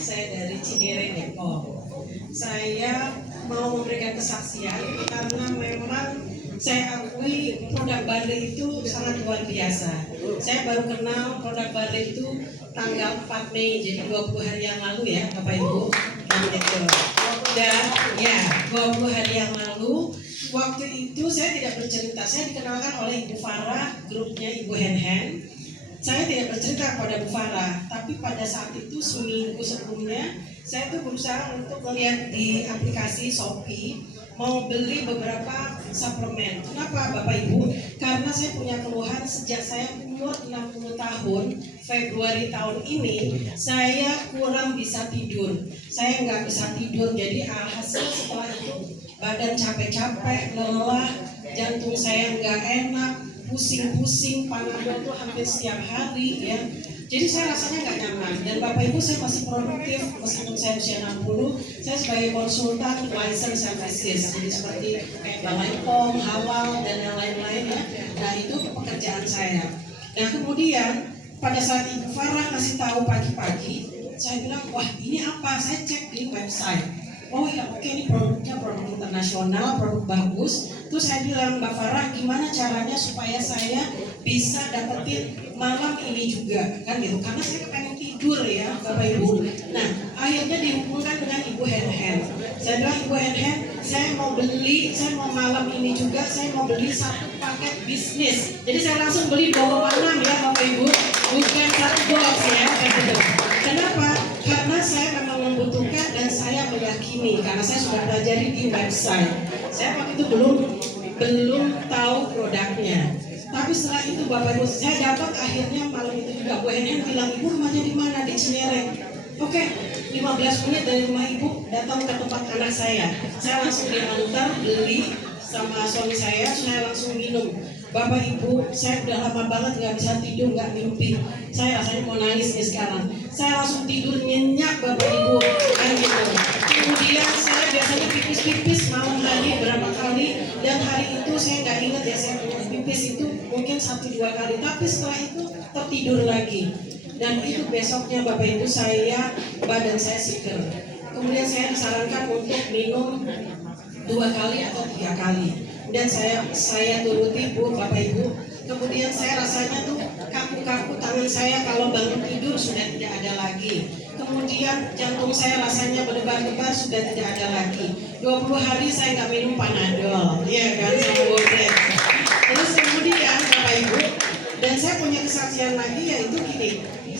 saya dari Cinere Depok. Saya mau memberikan kesaksian karena memang saya akui produk Barle itu sangat luar biasa. Saya baru kenal produk Barle itu tanggal 4 Mei, jadi 20 hari yang lalu ya Bapak Ibu. Dan ya 20 hari yang lalu, waktu itu saya tidak bercerita, saya dikenalkan oleh Ibu Farah, grupnya Ibu Hen. Saya tidak bercerita kepada Bu Farah, tapi pada saat itu seminggu sebelumnya saya tuh berusaha untuk melihat di aplikasi Shopee mau beli beberapa suplemen. Kenapa Bapak Ibu? Karena saya punya keluhan sejak saya umur 60 tahun, Februari tahun ini, saya kurang bisa tidur. Saya nggak bisa tidur, jadi alhasil setelah itu badan capek-capek, lelah, jantung saya nggak enak, pusing-pusing, panadol tuh hampir setiap hari ya. Jadi saya rasanya nggak nyaman. Dan Bapak Ibu, saya masih produktif meskipun saya usia 60. Saya sebagai konsultan license services, jadi seperti kayak Balai POM, halal dan yang lain-lain ya. Nah itu pekerjaan saya. Nah kemudian pada saat Ibu Farah kasih tahu pagi-pagi, saya bilang wah ini apa? Saya cek di website. Oh ya oke, ini produknya produk internasional, produk bagus. Terus saya bilang, Mbak Farah gimana caranya supaya saya bisa dapetin malam ini juga kan gitu, karena saya pengen tidur ya Bapak Ibu. Nah akhirnya dihubungkan dengan Ibu Hen. Saya bilang Ibu Hen, saya mau malam ini juga, saya mau beli satu paket bisnis. Jadi saya langsung beli 2,6 ya Bapak Ibu, bukan satu box ya gitu. Kenapa? Karena saya memang membutuhkan dan saya meyakini karena saya sudah pelajari di website. Saya waktu itu belum tahu produknya. Tapi setelah itu Bapak Ibu, saya dapat akhirnya malam itu juga Bu Hen bilang, Ibu rumahnya di mana? Di Cinere. Oke, 15 menit dari rumah Ibu datang ke tempat anak saya. Saya langsung diantar beli sama suami saya langsung minum. Bapak Ibu, saya udah lama banget nggak bisa tidur, nggak mimpi. Saya rasanya mau nangis nih sekarang. Saya langsung tidur nyenyak Bapak Ibu, kan gitu. Kemudian saya biasanya pipis malam hari berapa kali, dan hari itu saya nggak ingat ya saya pipis itu mungkin 1-2 kali. Tapi setelah itu tertidur lagi. Dan itu besoknya Bapak Ibu badan saya seger. Kemudian saya disarankan untuk minum 2 kali atau 3 kali. Dan saya turuti Bu, Bapak Ibu. Kemudian saya rasanya tuh kaku-kaku tangan saya kalau bangun tidur sudah tidak ada lagi. Kemudian jantung saya rasanya berdebar-debar sudah tidak ada lagi. 20 hari saya nggak minum panadol, ya kan, sama Wodek. Terus kemudian Bapak Ibu, dan saya punya kesaksian lagi yaitu gini.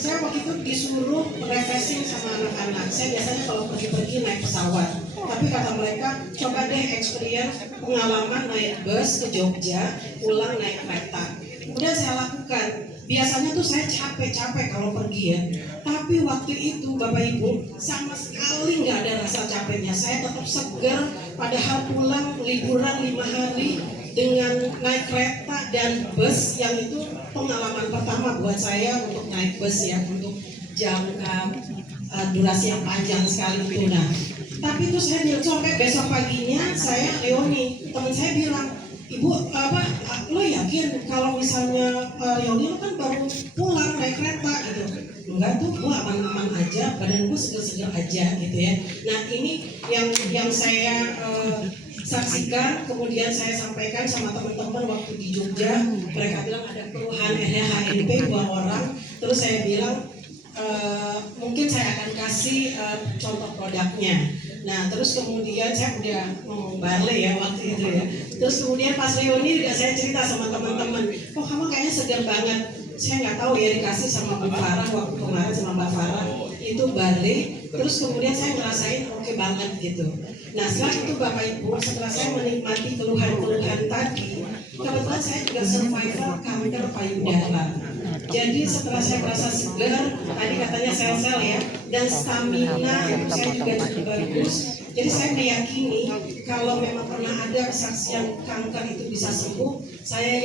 Saya waktu itu disuruh refreshing sama anak-anak. Saya biasanya kalau pergi-pergi naik pesawat. Tapi kata mereka, coba deh experience pengalaman naik bus ke Jogja, pulang naik kereta. Kemudian saya lakukan. Biasanya tuh saya capek-capek kalau pergi ya. Tapi waktu itu Bapak Ibu sama sekali nggak ada rasa capeknya. Saya tetap segar. Padahal pulang liburan 5 hari dengan naik kereta dan bus, yang itu pengalaman pertama buat saya untuk naik bus ya, untuk jangka durasi yang panjang sekali itu. Nah, tapi itu saya bilang sampai besok paginya saya Leoni, teman saya bilang, Ibu lo yakin kalau misalnya Leoni lo kan baru pulang naik kereta gitu? Enggak tuh, gue aman-aman aja, badan gue seger-seger aja gitu ya. Nah ini yang saya saksikan, kemudian saya sampaikan sama teman-teman waktu di Jogja. Mereka bilang ada keluhan HNP 2 orang. Terus saya bilang mungkin saya akan kasih contoh produknya. Nah terus kemudian saya udah ngomong Barle ya waktu itu ya. Terus kemudian pas reuni juga saya cerita sama teman-teman, kok kamu kayaknya segar banget. Saya nggak tahu ya, dikasih sama Bu Farah waktu kemarin sama Mbak Farah itu Barle. Terus kemudian saya ngerasain oke banget gitu. Nah setelah itu Bapak Ibu, setelah saya menikmati keluhan-keluhan tadi, kebetulan saya juga survivor kanker payudara. Jadi setelah saya merasa segar, tadi katanya sel-sel ya, dan stamina itu saya juga cukup bagus. Jadi saya meyakini kalau memang pernah ada kesaksian kanker itu bisa sembuh, saya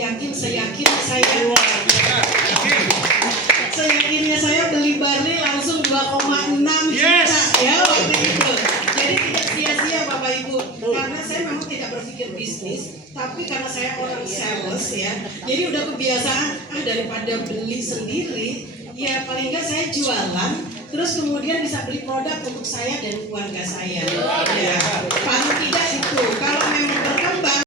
seyakinnya saya beli Barle langsung 2,6 juta ya waktu itu. Jadi tidak sia-sia Bapak Ibu, karena saya memang tidak berpikir bisnis, tapi karena saya orang sales ya, jadi udah kebiasaan daripada beli sendiri, ya paling nggak saya jualan. terus kemudian bisa beli produk untuk saya dan keluarga saya.